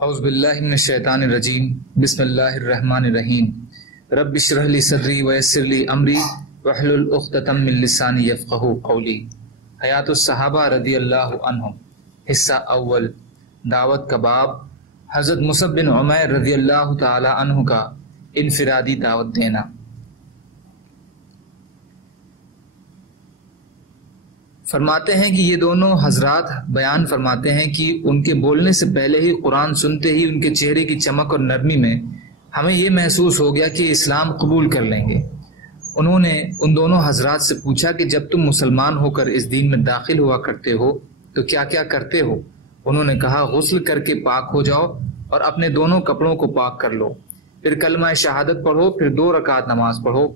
اعوذ باللہ من الشیطان الرجیم بسم اللہ الرحمن الرحیم رب اشرح لی صدری ویسر لی امری واحلل عقدۃ من لسانی یفقہوا قولی۔ حیات الصحابہ رضی اللہ عنہم، حصہ اول، دعوت کا باب۔ حضرت مصعب بن عمیر رضی اللہ تعالی عنہ کا انفرادی دعوت دینا۔ فرماتے ہیں کہ یہ دونوں حضرات بیان فرماتے ہیں کہ ان کے بولنے سے پہلے ہی قرآن سنتے ہی ان کے چہرے کی چمک اور نرمی میں ہمیں یہ محسوس ہو گیا کہ اسلام قبول کر لیں گے۔ انہوں نے ان دونوں حضرات سے پوچھا کہ جب تم مسلمان ہو کر اس دین میں داخل ہوا کرتے ہو تو کیا کیا کرتے ہو؟ انہوں نے کہا غسل کر کے پاک ہو جاؤ اور اپنے دونوں کپڑوں کو پاک کر لو، پھر کلمہ شہادت پڑھو، پھر 2 رکعت نماز پڑھو۔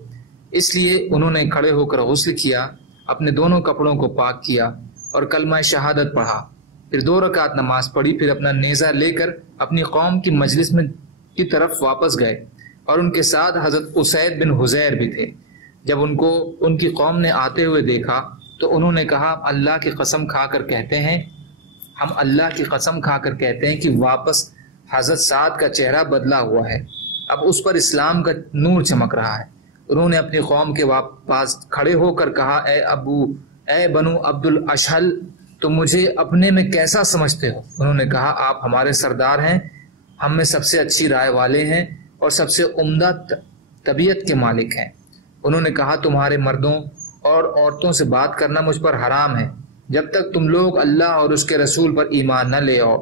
اس لیے انہوں نے کھڑے ہو کر غسل کیا، اپنے دونوں کپڑوں کو پاک کیا اور کلمہ شہادت پڑھا، پھر 2 رکعت نماز پڑھی، پھر اپنا نیزہ لے کر اپنی قوم کی مجلس میں کی طرف واپس گئے، اور ان کے ساتھ حضرت اسید بن حضیر بھی تھے۔ جب ان کو ان کی قوم نے آتے ہوئے دیکھا تو انہوں نے کہا ہم اللہ کی قسم کھا کر کہتے ہیں کہ واپس حضرت سعد کا چہرہ بدلا ہوا ہے، اب اس پر اسلام کا نور چمک رہا ہے۔ انہوں نے اپنی قوم کے پاس کھڑے ہو کر کہا اے بنو عبد الاشہل، تم مجھے اپنے میں کیسا سمجھتے ہو؟ انہوں نے کہا آپ ہمارے سردار ہیں، ہم میں سب سے اچھی رائے والے ہیں اور سب سے عمدہ طبیعت کے مالک ہیں۔ انہوں نے کہا تمہارے مردوں اور عورتوں سے بات کرنا مجھ پر حرام ہے جب تک تم لوگ اللہ اور اس کے رسول پر ایمان نہ لے آؤ۔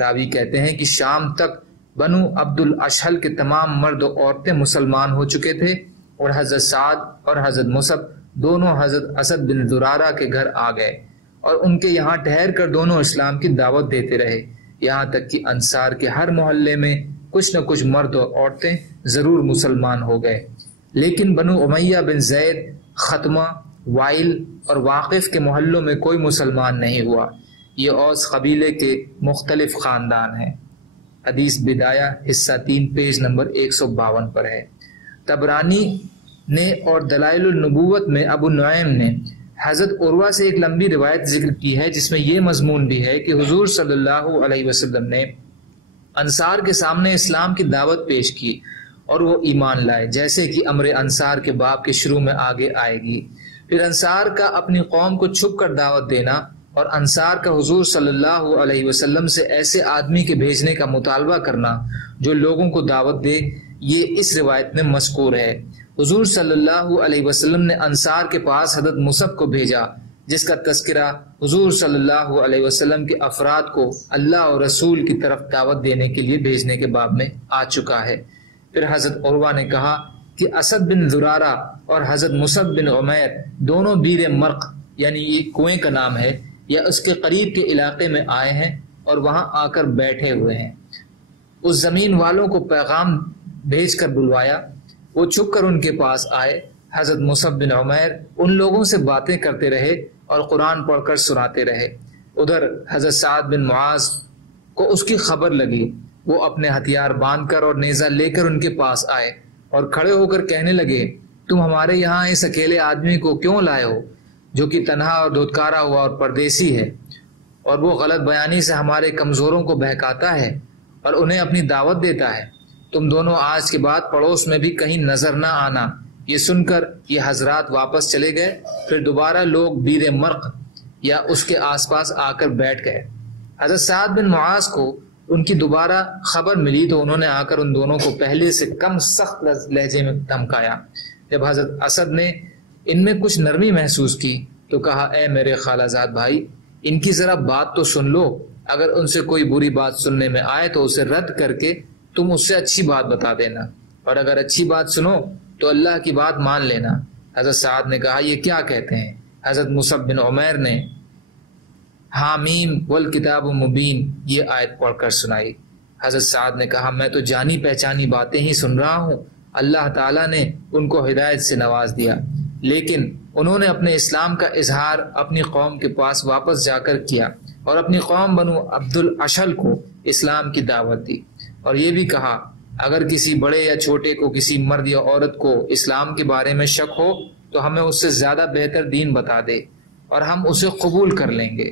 راوی کہتے ہیں کہ شام تک بنو عبد الاشہل کے تمام مرد و عورتیں مسلمان ہو چکے تھے، اور حضرت سعد اور حضرت مصعب دونوں حضرت اسد بن زرارہ کے گھر آ گئے اور ان کے یہاں ٹھہر کر دونوں اسلام کی دعوت دیتے رہے، یہاں تک کہ انصار کے ہر محلے میں کچھ نہ کچھ مرد اور عورتیں ضرور مسلمان ہو گئے، لیکن بنو امیہ بن زید، ختمہ، وائل اور واقف کے محلوں میں کوئی مسلمان نہیں ہوا۔ یہ اوس قبیلے کے مختلف خاندان ہیں۔ حدیث بدایہ حصہ 3 پیج نمبر 152 پر ہے۔ طبرانی نے اور دلائل النبوت میں ابو نعیم نے حضرت عروہ سے ایک لمبی روایت ذکر کی ہے جس میں یہ مضمون بھی ہے کہ حضور صلی اللہ علیہ وسلم نے انصار کے سامنے اسلام کی دعوت پیش کی اور وہ ایمان لائے، جیسے کہ امر انصار کے باب کے شروع میں آگے آئے گی۔ پھر انصار کا اپنی قوم کو چھپ کر دعوت دینا اور انصار کا حضور صلی اللہ علیہ وسلم سے ایسے آدمی کے بھیجنے کا مطالبہ کرنا جو لوگوں کو دعوت دے، یہ اس روایت میں مذکور ہے۔ حضور صلی اللہ علیہ وسلم نے انصار کے پاس حضرت مصعب کو بھیجا، جس کا تذکرہ حضور صلی اللہ علیہ وسلم کے افراد کو اللہ اور رسول کی طرف دعوت دینے کے لیے بھیجنے کے باب میں آ چکا ہے۔ پھر حضرت عروہ نے کہا کہ اسد بن زرارہ اور حضرت مصعب بن عمیر دونوں بیر مرق، یعنی یہ کنویں کا نام ہے، یا اس کے قریب کے علاقے میں آئے ہیں اور وہاں آ کر بیٹھے ہوئے ہیں۔ اس زمین والوں کو پیغام بھیج کر بلوایا، وہ چھپ کر ان کے پاس آئے۔ حضرت مصعب بن عمیر ان لوگوں سے باتیں کرتے رہے اور قرآن پڑھ کر سناتے رہے۔ ادھر حضرت سعد بن معاذ کو اس کی خبر لگی، وہ اپنے ہتھیار باندھ کر اور نیزہ لے کر ان کے پاس آئے اور کھڑے ہو کر کہنے لگے تم ہمارے یہاں اس اکیلے آدمی کو کیوں لائے ہو جو کہ تنہا اور دھتکارا ہوا اور پردیسی ہے، اور وہ غلط بیانی سے ہمارے کمزوروں کو بہکاتا ہے اور انہیں اپنی دعوت دیتا ہے۔ تم دونوں آج کے بعد پڑوس میں بھی کہیں نظر نہ آنا۔ یہ سن کر یہ حضرات واپس چلے گئے۔ پھر دوبارہ لوگ بیر مرق یا اس کے آس پاس آ کر بیٹھ گئے۔ حضرت سعد بن معاذ کو ان کی دوبارہ خبر ملی تو انہوں نے آ کر ان دونوں کو پہلے سے کم سخت لہجے میں دھمکایا۔ جب حضرت اسد نے ان میں کچھ نرمی محسوس کی تو کہا اے میرے خالہ زاد بھائی، ان کی ذرا بات تو سن لو، اگر ان سے کوئی بری بات سننے میں آئے تو اسے رد کر کے تم اس سے اچھی بات بتا دینا، اور اگر اچھی بات سنو تو اللہ کی بات مان لینا۔ حضرت سعد نے کہا یہ کیا کہتے ہیں؟ حضرت مصعب بن عمیر نے حامیم والکتاب مبین یہ آیت پڑھ کر سنائی۔ حضرت سعد نے کہا میں تو جانی پہچانی باتیں ہی سن رہا ہوں، اللہ تعالیٰ نے ان کو ہدایت سے نواز دیا، لیکن انہوں نے اپنے اسلام کا اظہار اپنی قوم کے پاس واپس جا کر کیا اور اپنی قوم بنو عبد الاشہل کو اسلام کی دعوت دی، اور یہ بھی کہا اگر کسی بڑے یا چھوٹے کو کسی مرد یا عورت کو اسلام کے بارے میں شک ہو تو ہمیں اس سے زیادہ بہتر دین بتا دے اور ہم اسے قبول کر لیں گے۔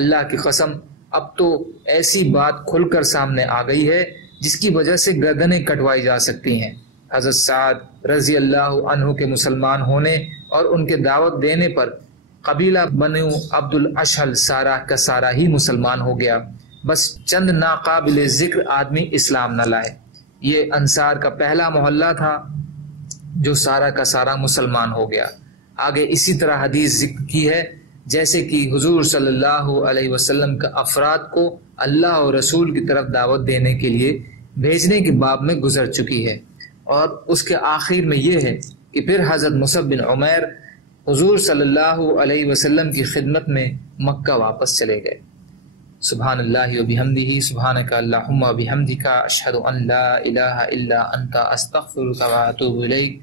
اللہ کی قسم اب تو ایسی بات کھل کر سامنے آ گئی ہے جس کی وجہ سے گردنیں کٹوائی جا سکتی ہیں۔ حضرت سعد رضی اللہ عنہ کے مسلمان ہونے اور ان کے دعوت دینے پر قبیلہ بنو عبد الاشہل سارا کا سارا ہی مسلمان ہو گیا، بس چند ناقابل ذکر آدمی اسلام نہ لائے۔ یہ انصار کا پہلا محلہ تھا جو سارا کا سارا مسلمان ہو گیا۔ آگے اسی طرح حدیث ذکر کی ہے جیسے کہ حضور صلی اللہ علیہ وسلم کا افراد کو اللہ اور رسول کی طرف دعوت دینے کے لیے بھیجنے کے باب میں گزر چکی ہے، اور اس کے آخر میں یہ ہے کہ پھر حضرت مصعب بن عمیر حضور صلی اللہ علیہ وسلم کی خدمت میں مکہ واپس چلے گئے۔ سبحان اللہ و بحمدہ، سبحانک اللہم و بحمدک، اشہد ان لا الہ الا انت، استغفرک و اتوب الیک۔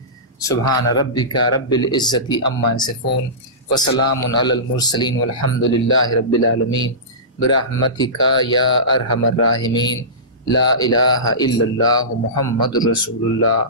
سبحان ربک رب العزت عما یصفون، وسلام علی المرسلین، والحمد للہ رب العالمین، برحمتک یا ارحم الراحمین، لا الہ الا اللہ محمد رسول اللہ۔